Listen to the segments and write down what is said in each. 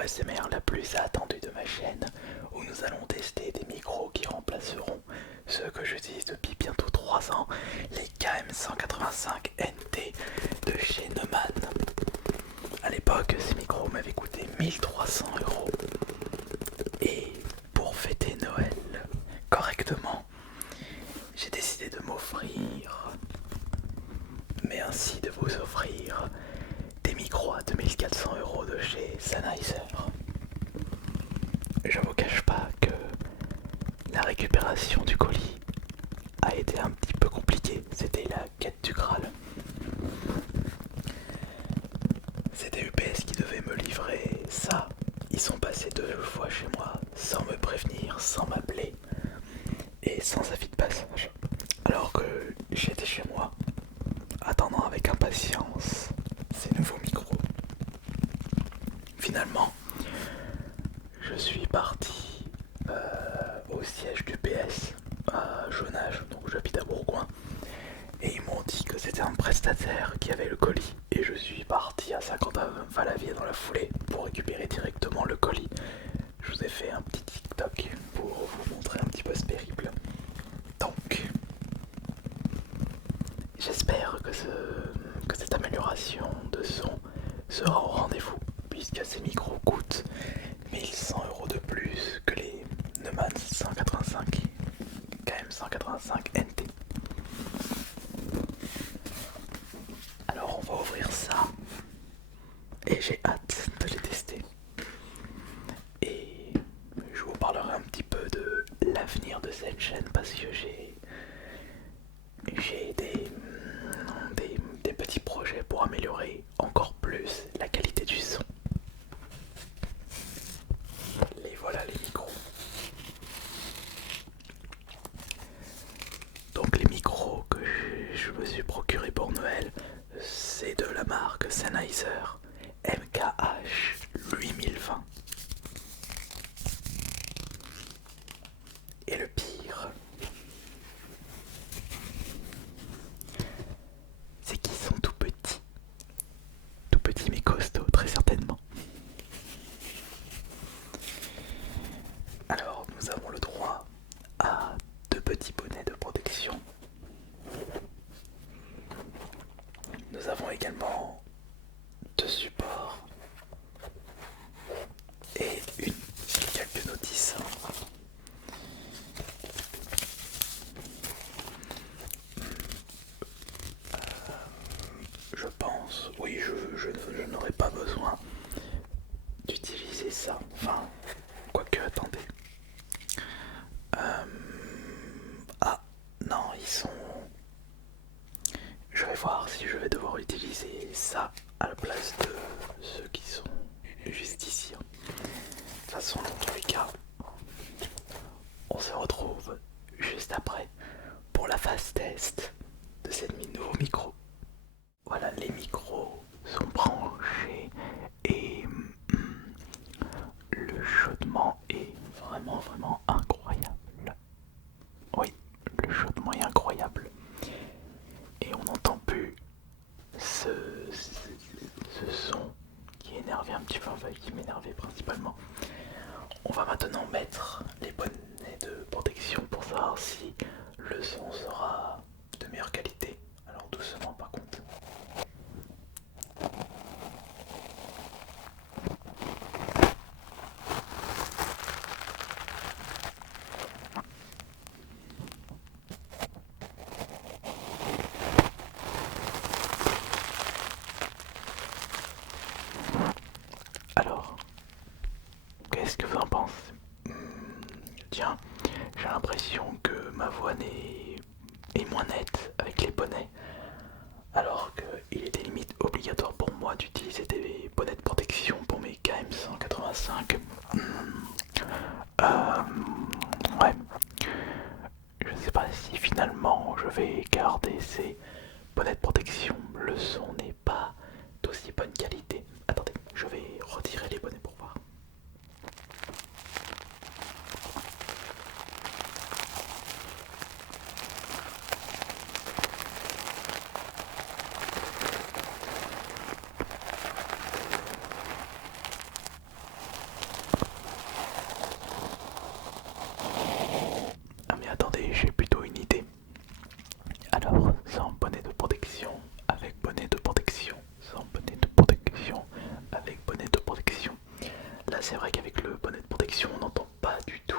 ASMR la plus attendue de ma chaîne, où nous allons tester des micros qui remplaceront ceux que j'utilise depuis bientôt 3 ans, les KM185NT de chez Neumann. A l'époque, ces micros m'avaient coûté 1 300 € et pour fêter Noël correctement, j'ai décidé de m'offrir, mais ainsi de vous offrir des micros à 2 400 € de chez Sennheiser. Je vous cache pas que la récupération du colis a été un petit peu compliquée. C'était la quête du Graal. C'était UPS qui devait me livrer ça. Ils sont passés 2 fois chez moi sans me prévenir, sans m'appeler et sans avis de passage. Alors que j'étais chez moi, attendant avec impatience ces nouveaux micros. Finalement, je suis parti au siège du PS à Jonage, donc j'habite à Bourgoin, et ils m'ont dit que c'était un prestataire qui avait le colis, et je suis parti à Saint-Quentin-Valavier dans la foulée pour récupérer directement le colis. Je vous ai fait un petit TikTok pour vous montrer un petit peu ce périple. Donc, j'espère que cette amélioration de son sera au rendez-vous, puisque ces micros coûtent 1 100 € de plus que les Neumann 185 KM185 NT. Alors on va ouvrir ça et j'ai hâte de les tester. Et je vous parlerai un petit peu de l'avenir de cette chaîne parce que j'ai des petits projets pour améliorer encore plus la qualité du son. Et voilà les micros. Donc les micros que je me suis procuré pour Noël, c'est de la marque Sennheiser MKH 8020. Et le pire, c'est qu'ils sont tout petits mais costauds très certainement. Alors nous avons le droit à 2 petits bonnets de protection. Nous avons également 2 supports et quelques notices. Je pense, oui, je n'aurai pas besoin d'utiliser ça. Enfin, quoique, attendez. Ah, non, ils sont... Je vais voir si je vais devoir utiliser ça à la place de ceux qui sont juste ici. De toute façon, dans tous les cas, on se retrouve juste après pour la phase test de ces nouveaux micros. Voilà, les micros sont branchés et le chaudement est vraiment incroyable. Oui, le chaudement est incroyable. Et on n'entend plus ce son qui énervait un petit peu, enfin qui m'énervait principalement. On va maintenant mettre les bonnets de protection pour savoir si le son sera de meilleure qualité. Alors doucement par contre. Alors, qu'est-ce que vous en pensez? Tiens, j'ai l'impression que ma voix est moins nette avec les bonnets, alors qu'il était limite obligatoire pour moi d'utiliser des bonnets de protection pour mes KM185. Ouais, je sais pas si finalement je vais garder ces bonnets de protection. Le son n'est pas d'aussi bonne qualité. Attendez, je vais retirer les bonnets pour voir. c'est vrai qu'avec le bonnet de protection, on n'entend pas du tout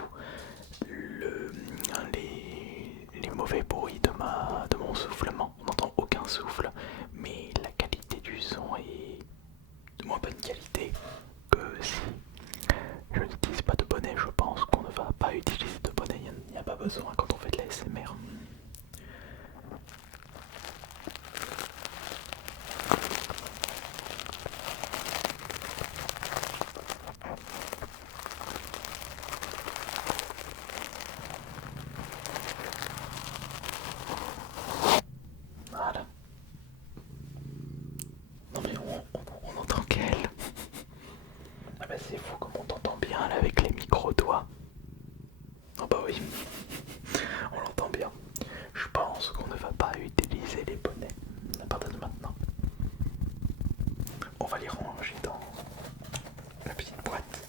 les mauvais bruits de mon soufflement. On n'entend aucun souffle, mais la qualité du son est de moins bonne qualité que si je n'utilise pas de bonnet. Je pense qu'on ne va pas utiliser de bonnet, il n'y a pas besoin quand on fait de la SMR. Voilà. Non mais on entend qu'elle. Ah bah c'est fou comme on t'entend bien là avec les micro-doigts. Oh bah oui, on l'entend bien. Je pense qu'on ne va pas utiliser les bonnets à partir de maintenant. On va les ranger dans la petite boîte.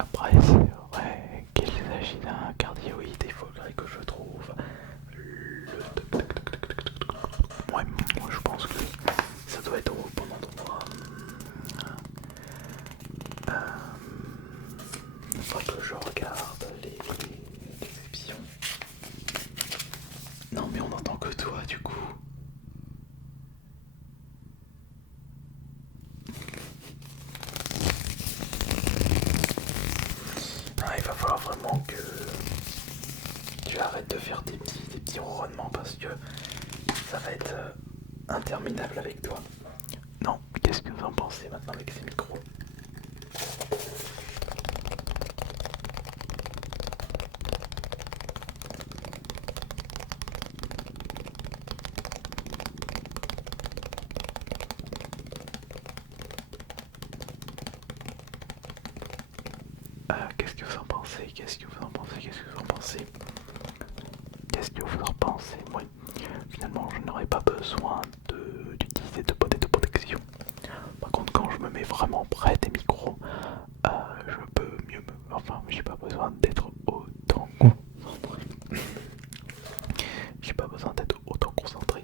Après, c'est vrai qu'il s'agit d'un cardioïde, il faudrait que je trouve le... Ouais, moi je pense que ça doit être au bon endroit. Faut que je regarde les exceptions. Non mais on n'entend que toi du coup. Ah, il va falloir vraiment que tu arrêtes de faire des petits ronronnements parce que ça va être interminable avec toi. Non, qu'est-ce que vous en pensez maintenant avec ces micros? Qu'est-ce que vous en pensez? Qu'est-ce que vous en pensez? Qu'est-ce que vous en pensez? Qu'est-ce que vous en pensez? Oui, finalement, je n'aurais pas besoin d'utiliser de bonnet de protection. Par contre, quand je me mets vraiment près des micros, je peux mieux me... Enfin, j'ai pas besoin d'être autant concentré. J'ai pas besoin d'être autant concentré.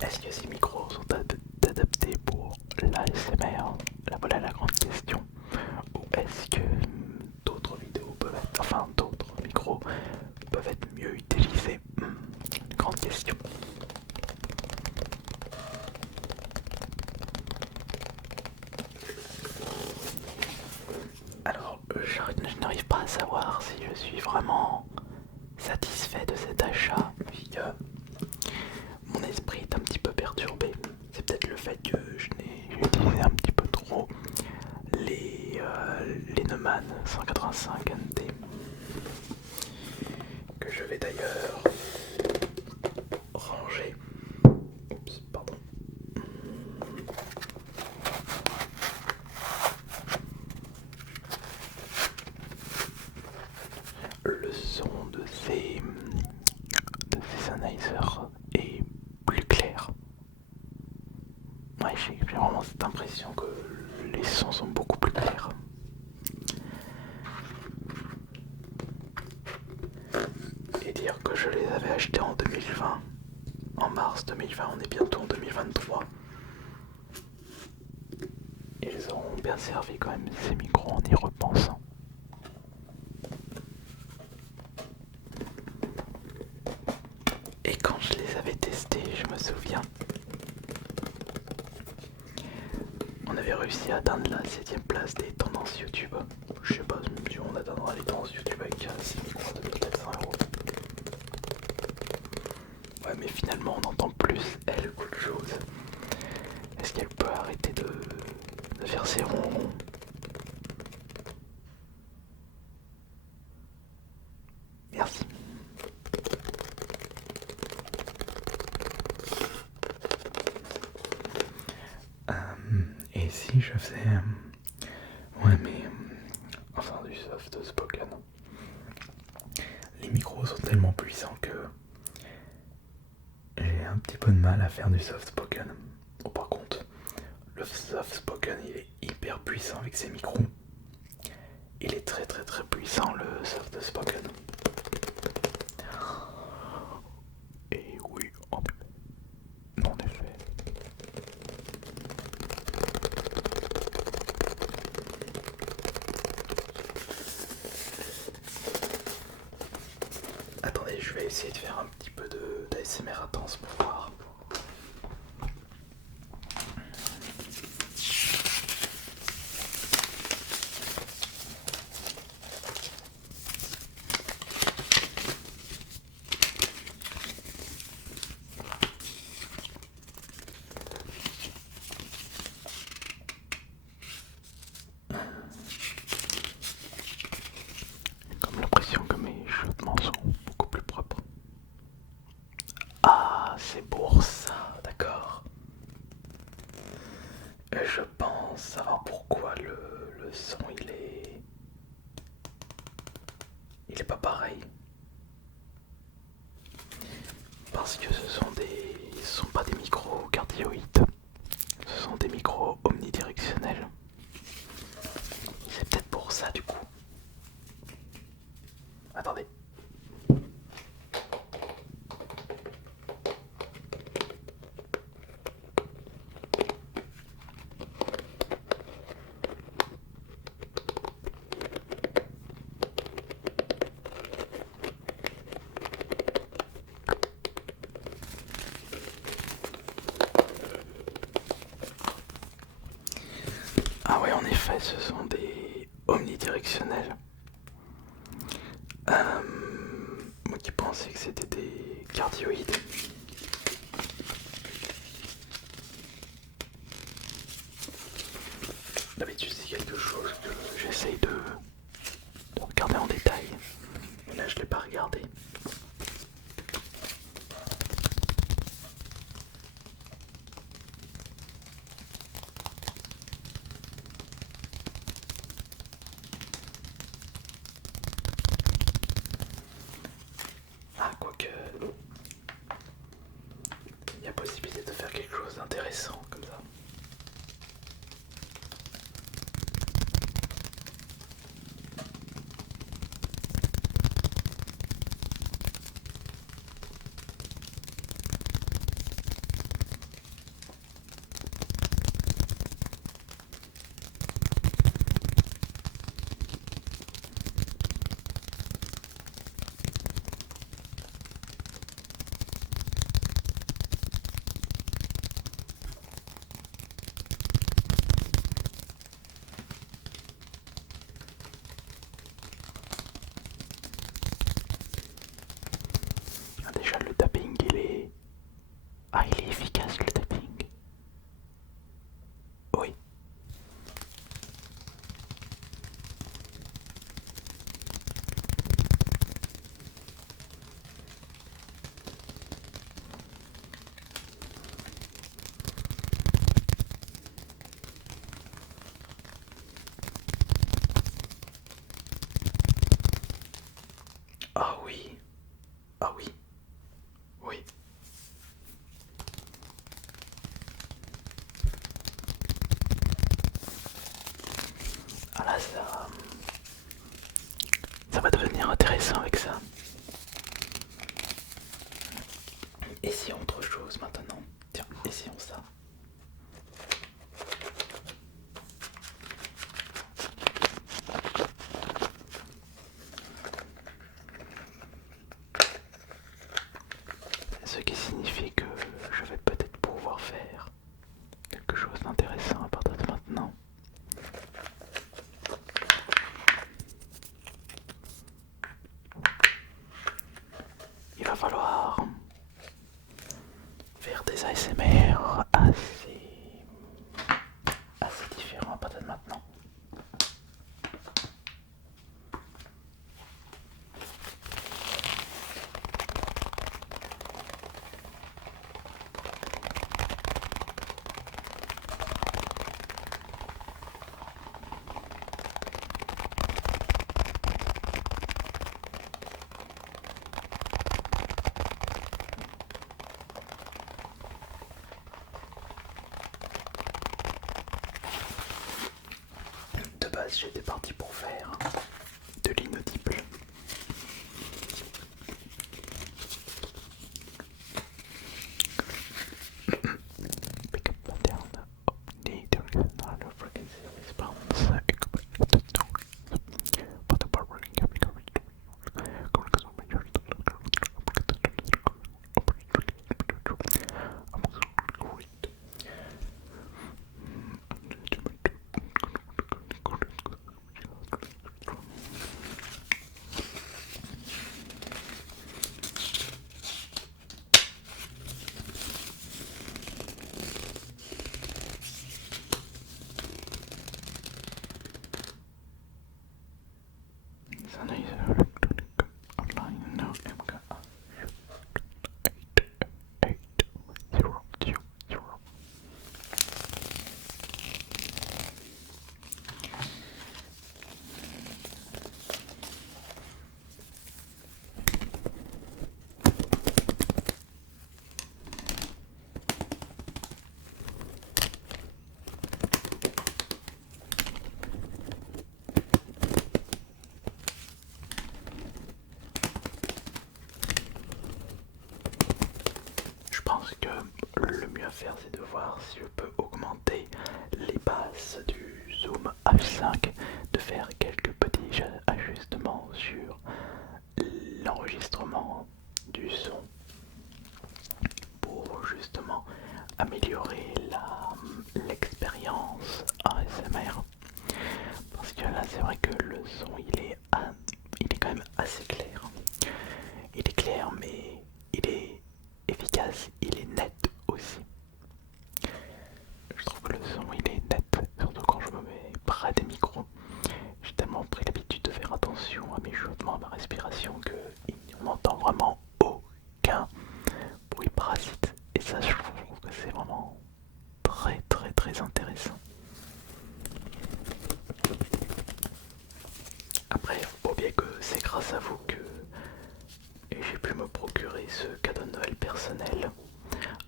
Est-ce que ces micros sont adaptés pour l'ASMR? Là voilà la grande question. Ou est-ce que d'autres vidéos peuvent être... Enfin, d'autres micros peuvent être mieux utilisés? Grande question. Alors, je n'arrive pas à savoir si je suis vraiment satisfait de cet achat, puisque mon esprit est un petit peu perturbé. C'est peut-être le fait que je n'ai utilisé un petit peu trop les Neumann 185 NT, que je vais d'ailleurs ranger. Oups, pardon. Le son de ces Sennheiser est plus clair. Ouais, j'ai vraiment cette impression que les sons sont beaucoup plus clairs. Et dire que je les avais achetés en 2020, en mars 2020, on est bientôt en 2023. Ils auront bien servi quand même ces micros en y repensant. Et quand je les avais testés, je me souviens, on avait réussi à atteindre la 7ème place des tendances YouTube. Je sais pas si on atteindra les tendances YouTube avec ces micros à 2400 €. Ouais, mais finalement on entend plus elle qu'autre chose. Est-ce qu'elle peut arrêter de faire ses ronrons? Merci. Et si je faisais... ouais mais... enfin du soft spoken. Les micros sont tellement puissants que... j'ai un petit peu de mal à faire du soft spoken. Oh, par contre, le le Softspoken il est hyper puissant avec ses micros. Il est très très très puissant le Softspoken. Et oui, en effet. Attendez, je vais essayer de faire un petit peu d'ASMR intense pour voir. J'ai comme l'impression que mes chuchotements sont beaucoup plus propres. Ah, c'est pour ça, d'accord. Je pense savoir pourquoi le son il est pas pareil. Parce que ce sont pas des micros cardioïdes, ce sont des micros omnidirectionnels. C'est peut-être pour ça du coup. Attendez. Ah ouais, en effet, ce sont des omnidirectionnels. Moi qui pensais que c'était des cardioïdes. D'habitude c'est quelque chose que j'essaye de regarder en détail. Mais là je l'ai pas regardé. Ah, quoique. Il y a possibilité de faire quelque chose d'intéressant comme ça. Ah, déjà le tapping il est. Ah, il est efficace le tapping. Oui. Ah oui. Ah oui. Oui. Ah là ça va devenir intéressant avec ça. Essayons autre chose maintenant. Tiens, essayons ça. Ce qui signifie que je vais peut-être pouvoir faire quelque chose d'intéressant à partir de maintenant. Il va falloir base j'étais parti pour faire de l'inaudible. Pick up pattern of the frequency response but the power Je pense que le mieux à faire c'est de voir si je peux augmenter les basses du zoom H5, de faire quelques petits ajustements sur l'enregistrement du son pour justement améliorer l'expérience ASMR. Parce que là c'est vrai que le son il est quand même assez clair. Il est clair mais il est efficace, il est net aussi. Je trouve que le son il est net, surtout quand je me mets près des micros. J'ai tellement pris l'habitude de faire attention à mes chuchotements, à ma respiration que on n'entend vraiment aucun bruit parasite. Et ça je trouve que c'est vraiment très très très intéressant. Après, faut pas oublier que c'est grâce à vous que j'ai pu me procurer ce cadeau de Noël personnel.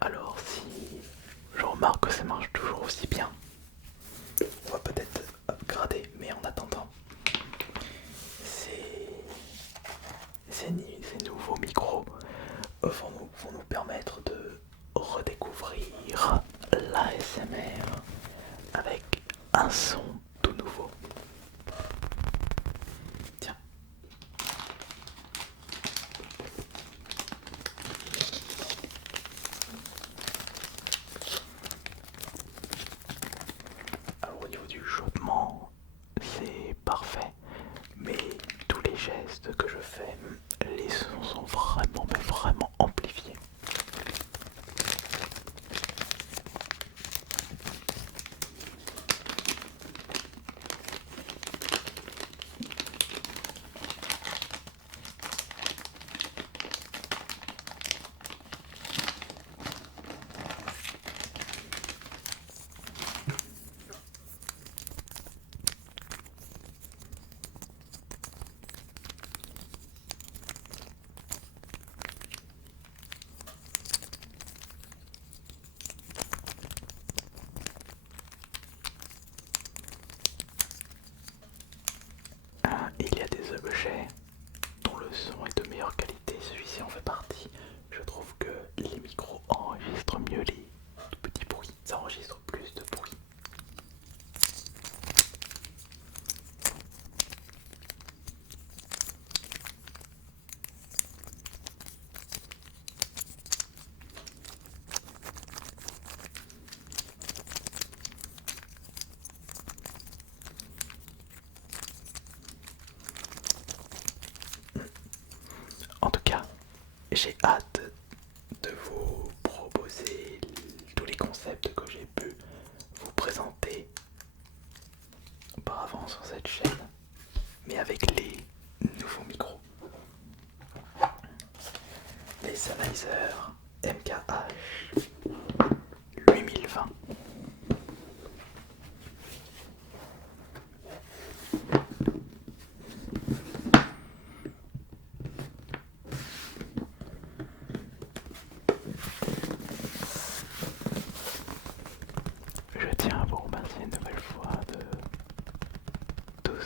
Alors si je remarque que ça marche toujours aussi bien, on va peut-être upgrader, mais en attendant, ces nouveaux micros vont nous permettre de redécouvrir l'ASMR avec un son tout nouveau. Tiens. Alors au niveau du chuchotement, c'est parfait, mais tous les gestes que je fais, les sons sont vraiment, mais vraiment amplifiés. Il y a des objets dont le son est de meilleure qualité, celui-ci en fait partie. Je trouve que les micros enregistrent mieux les tout petits bruits, ça enregistre plus de bruit. En tout cas, j'ai hâte de vous proposer tous les concepts que j'ai pu vous présenter auparavant sur cette chaîne, mais avec les nouveaux micros. Les Sennheiser MKH 8020.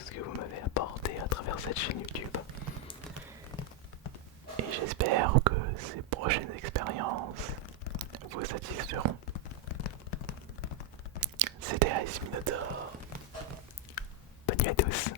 ce que vous m'avez apporté à travers cette chaîne YouTube. Et j'espère que ces prochaines expériences vous satisferont. C'était Ice Minotaur. Bonne nuit à tous.